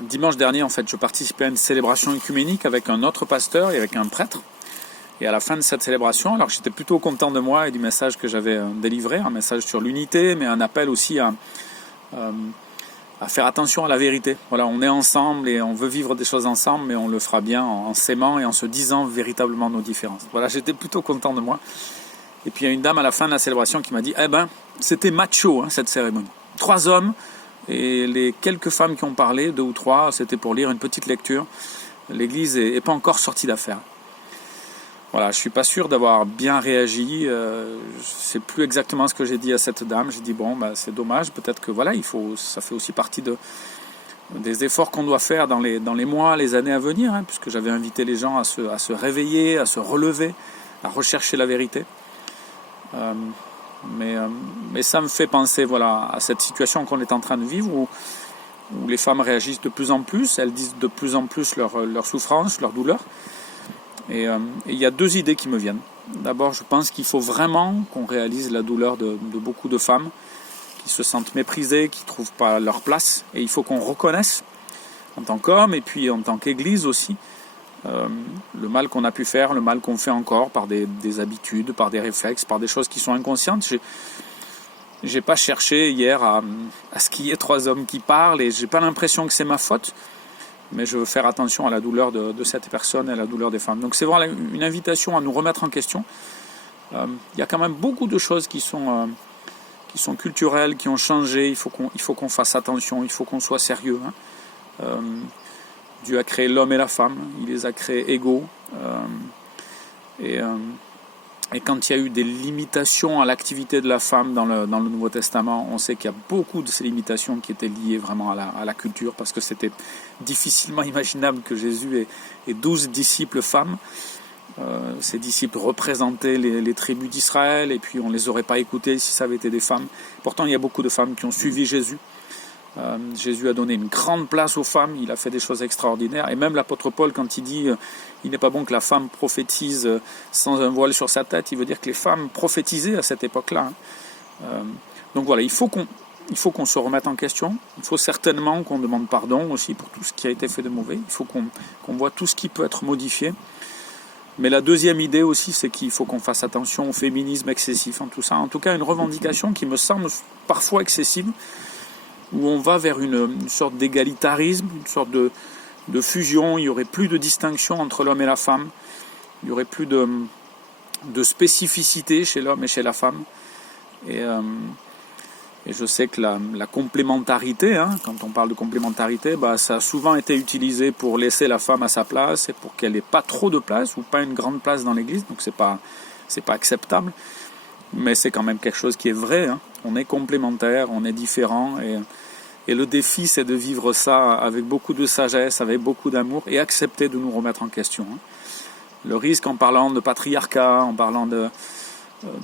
dimanche dernier, en fait, je participais à une célébration œcuménique avec un autre pasteur et avec un prêtre. Et à la fin de cette célébration, alors j'étais plutôt content de moi et du message que j'avais délivré, un message sur l'unité, mais un appel aussi à faire attention à la vérité. Voilà, on est ensemble et on veut vivre des choses ensemble, mais on le fera bien en s'aimant et en se disant véritablement nos différences. Voilà, j'étais plutôt content de moi. Et puis il y a une dame à la fin de la célébration qui m'a dit « Eh ben, c'était macho, cette cérémonie. 3 hommes et les quelques femmes qui ont parlé, 2 ou 3, c'était pour lire une petite lecture. L'église n'est pas encore sortie d'affaire. » Voilà, je suis pas sûr d'avoir bien réagi. Je sais plus exactement ce que j'ai dit à cette dame. J'ai dit bon, c'est dommage. Peut-être que voilà, ça fait aussi partie des efforts qu'on doit faire dans les mois, les années à venir, puisque j'avais invité les gens à se réveiller, à se relever, à rechercher la vérité. Mais ça me fait penser, voilà, à cette situation qu'on est en train de vivre où les femmes réagissent de plus en plus. Elles disent de plus en plus leur souffrance, leur douleur. Et il y a 2 idées qui me viennent. D'abord, je pense qu'il faut vraiment qu'on réalise la douleur de beaucoup de femmes qui se sentent méprisées, qui ne trouvent pas leur place. Et il faut qu'on reconnaisse, en tant qu'homme et puis en tant qu'Église aussi, le mal qu'on a pu faire, le mal qu'on fait encore par des habitudes, par des réflexes, par des choses qui sont inconscientes. J'ai pas cherché hier à ce qu'il y ait 3 hommes qui parlent et j'ai pas l'impression que c'est ma faute. Mais je veux faire attention à la douleur de cette personne et à la douleur des femmes. Donc c'est vraiment une invitation à nous remettre en question. Il y a quand même beaucoup de choses qui sont culturelles, qui ont changé. Il faut qu'on fasse attention, il faut qu'on soit sérieux. Dieu a créé l'homme et la femme, il les a créés égaux. Et quand il y a eu des limitations à l'activité de la femme dans le Nouveau Testament, on sait qu'il y a beaucoup de ces limitations qui étaient liées vraiment à la culture, parce que c'était difficilement imaginable que Jésus ait 12 disciples femmes. Ces disciples représentaient les tribus d'Israël, et puis on ne les aurait pas écoutés si ça avait été des femmes. Pourtant, il y a beaucoup de femmes qui ont suivi Jésus. Jésus a donné une grande place aux femmes, il a fait des choses extraordinaires, et même l'apôtre Paul, quand il dit il n'est pas bon que la femme prophétise sans un voile sur sa tête, il veut dire que les femmes prophétisaient à cette époque-là. Donc voilà, il faut qu'on se remette en question, il faut certainement qu'on demande pardon aussi pour tout ce qui a été fait de mauvais, il faut qu'on voit tout ce qui peut être modifié. Mais la deuxième idée aussi, c'est qu'il faut qu'on fasse attention au féminisme excessif, en tout ça. En tout cas, une revendication qui me semble parfois excessive, où on va vers une sorte d'égalitarisme, une sorte de fusion. Il n'y aurait plus de distinction entre l'homme et la femme, il n'y aurait plus de spécificité chez l'homme et chez la femme. Et je sais que la complémentarité, quand on parle de complémentarité, ça a souvent été utilisé pour laisser la femme à sa place et pour qu'elle n'ait pas trop de place ou pas une grande place dans l'église, donc c'est pas acceptable. Mais c'est quand même quelque chose qui est vrai. On est complémentaires, on est différents, et le défi, c'est de vivre ça avec beaucoup de sagesse, avec beaucoup d'amour, et accepter de nous remettre en question. Le risque, en parlant de patriarcat, en parlant de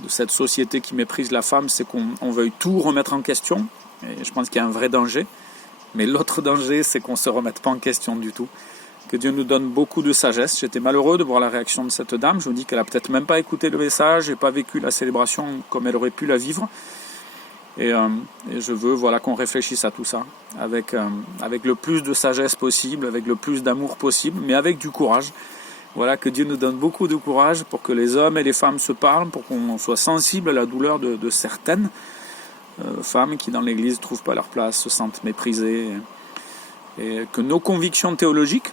cette société qui méprise la femme, c'est qu'on veuille tout remettre en question, et je pense qu'il y a un vrai danger. Mais l'autre danger, c'est qu'on ne se remette pas en question du tout. Que Dieu nous donne beaucoup de sagesse. J'étais malheureux de voir la réaction de cette dame. Je me dis qu'elle a peut-être même pas écouté le message et pas vécu la célébration comme elle aurait pu la vivre. Et je veux qu'on réfléchisse à tout ça avec le plus de sagesse possible, avec le plus d'amour possible, mais avec du courage. Voilà, que Dieu nous donne beaucoup de courage pour que les hommes et les femmes se parlent, pour qu'on soit sensible à la douleur de certaines femmes qui dans l'église ne trouvent pas leur place, se sentent méprisées, et que nos convictions théologiques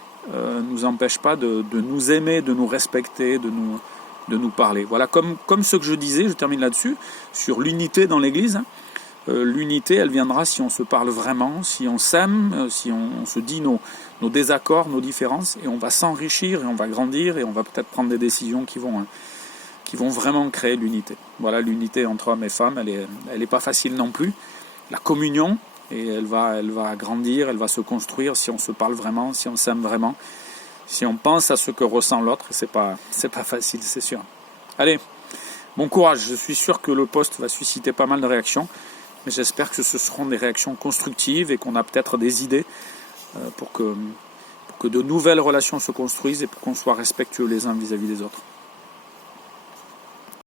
nous empêchent pas de nous aimer, de nous respecter, de nous parler. Voilà, comme ce que je disais, je termine là-dessus, sur l'unité dans l'église. L'unité, elle viendra si on se parle vraiment, si on s'aime, si on se dit nos désaccords, nos différences, et on va s'enrichir, et on va grandir, et on va peut-être prendre des décisions qui vont vraiment créer l'unité. Voilà, l'unité entre hommes et femmes, elle est pas facile non plus. La communion, et elle va grandir, elle va se construire si on se parle vraiment, si on s'aime vraiment, si on pense à ce que ressent l'autre. C'est pas facile, c'est sûr. Allez, bon courage. Je suis sûr que le post va susciter pas mal de réactions, mais j'espère que ce seront des réactions constructives et qu'on a peut-être des idées pour que de nouvelles relations se construisent et pour qu'on soit respectueux les uns vis-à-vis des autres.